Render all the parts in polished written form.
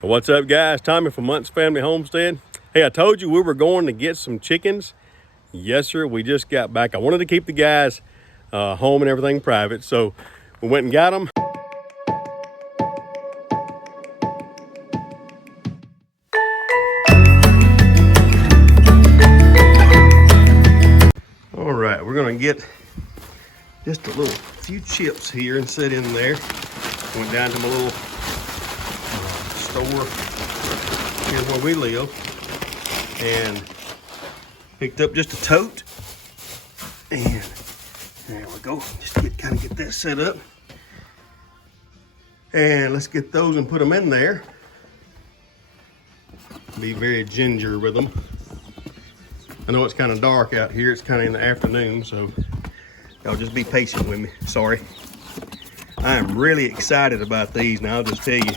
What's up, guys? Tommy from Monts Family Homestead. Hey, I told you we were going to get some chickens. Yes, sir. We just got back. I wanted to keep the guys home and everything private, so we went and got them. All right, we're gonna get just a little few chips here and sit in there. Went down to my little store here where we live and picked up just a tote, and there we go. Just to kind of get that set up, and let's get those and put them in there. Be very ginger with them. I know it's kind of dark out here. It's kind of in the afternoon, so y'all just be patient with me. Sorry. I am really excited about these. Now I'll just tell you.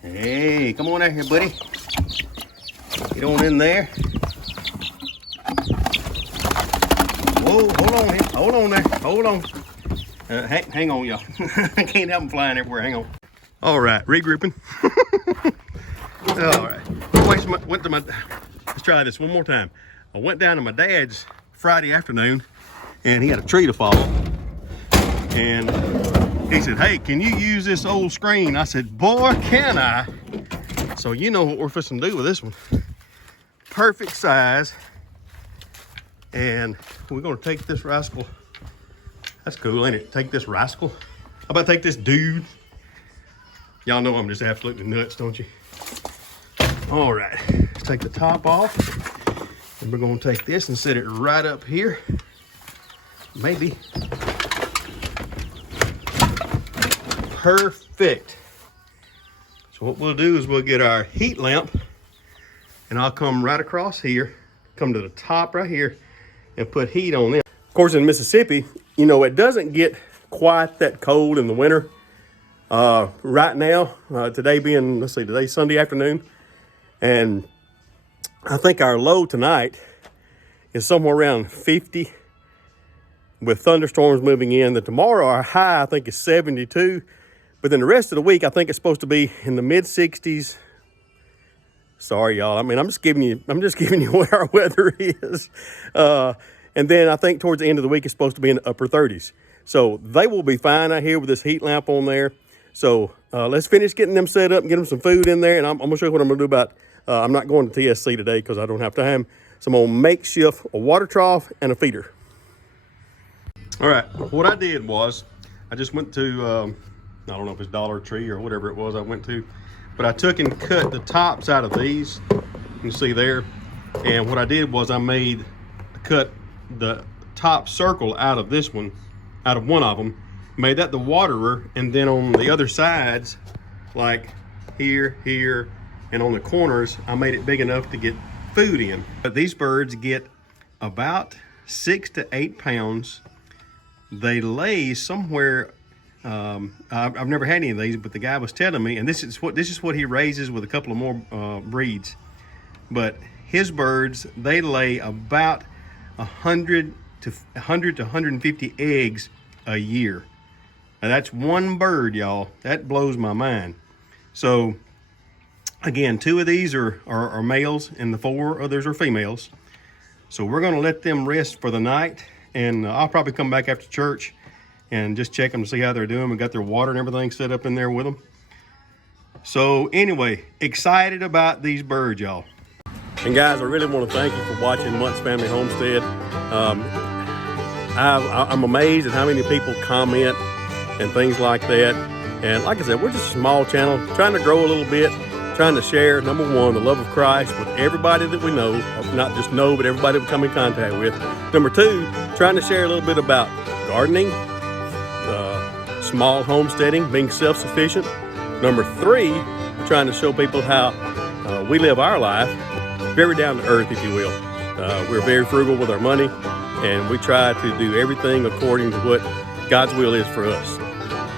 Hey, come on out here, buddy. Get on in there. Whoa, hold on here. Hold on there. Hold on. Hang on, y'all. I can't have them flying everywhere. Hang on. All right, regrouping. All right. Let's try this one more time. I went down to my dad's Friday afternoon, and he had a tree to follow. And he said, hey, can you use this old screen? I said, boy, can I? So you know what we're fixing to do with this one. Perfect size. And we're gonna take this rascal. That's cool, ain't it? Take this rascal. How about take this dude? Y'all know I'm just absolutely nuts, don't you? All right, let's take the top off. And we're gonna take this and set it right up here. Maybe. Perfect. So what we'll do is we'll get our heat lamp, and I'll come right across here, come to the top right here, and put heat on it. Of course, in Mississippi, you know, it doesn't get quite that cold in the winter. Right now, today being, let's see, today's Sunday afternoon, and I think our low tonight is somewhere around 50 with thunderstorms moving in. That tomorrow our high I think is 72, but then the rest of the week I think it's supposed to be in the mid 60s. Sorry, y'all. I mean, I'm just giving you what our weather is. And then I think towards the end of the week it's supposed to be in the upper 30s. So they will be fine out here with this heat lamp on there. So let's finish getting them set up and get them some food in there. And I'm gonna show you what I'm gonna do about. I'm not going to TSC today because I don't have time. So I'm gonna makeshift a water trough and a feeder. All right, what I did was I just went to, I don't know if it's Dollar Tree or whatever it was I went to, but I took and cut the tops out of these. You can see there. And what I did was I cut the top circle out of this one, out of one of them, made that the waterer, and then on the other sides, like here, and on the corners, I made it big enough to get food in. But these birds get about 6 to 8 pounds. They lay somewhere, I've never had any of these, but the guy was telling me, and this is what he raises with a couple of more breeds. But his birds, they lay about 100 to 150 eggs a year. Now that's one bird, y'all. That blows my mind. So again, 2 of these are males and the 4 others are females. So we're gonna let them rest for the night, and I'll probably come back after church and just check them to see how they're doing. We got their water and everything set up in there with them. So anyway, excited about these birds, y'all. And guys, I really want to thank you for watching Monts Family Homestead. I'm amazed at how many people comment and things like that. And like I said, we're just a small channel, trying to grow a little bit, trying to share, number one, the love of Christ with everybody that we know, or not just know, but everybody we come in contact with. Number 2, trying to share a little bit about gardening, small homesteading, being self-sufficient. Number 3, trying to show people how we live our life, very down to earth, if you will. We're very frugal with our money, and we try to do everything according to what God's will is for us.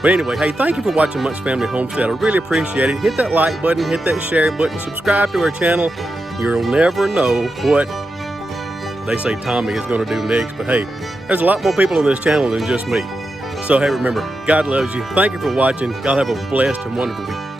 But anyway, hey, thank you for watching Monts Family Homestead. I really appreciate it. Hit that like button, hit that share button, subscribe to our channel. You'll never know what they say Tommy is going to do next. But hey, there's a lot more people on this channel than just me. So hey, remember, God loves you. Thank you for watching. God have a blessed and wonderful week.